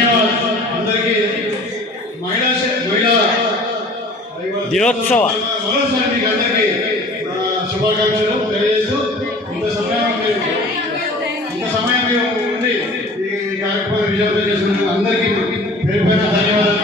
ధన్యవాదాలు అందరికీ. మహిళా దినోత్సవ మరోసారి మీకు అందరికీ శుభాకాంక్షలు తెలియజేస్తూ ఇంత సమయం మీరు ఉండి ఈ కార్యక్రమాన్ని విజయవంతం చేస్తున్నందుకు అందరికీ పేరు పైన ధన్యవాదాలు.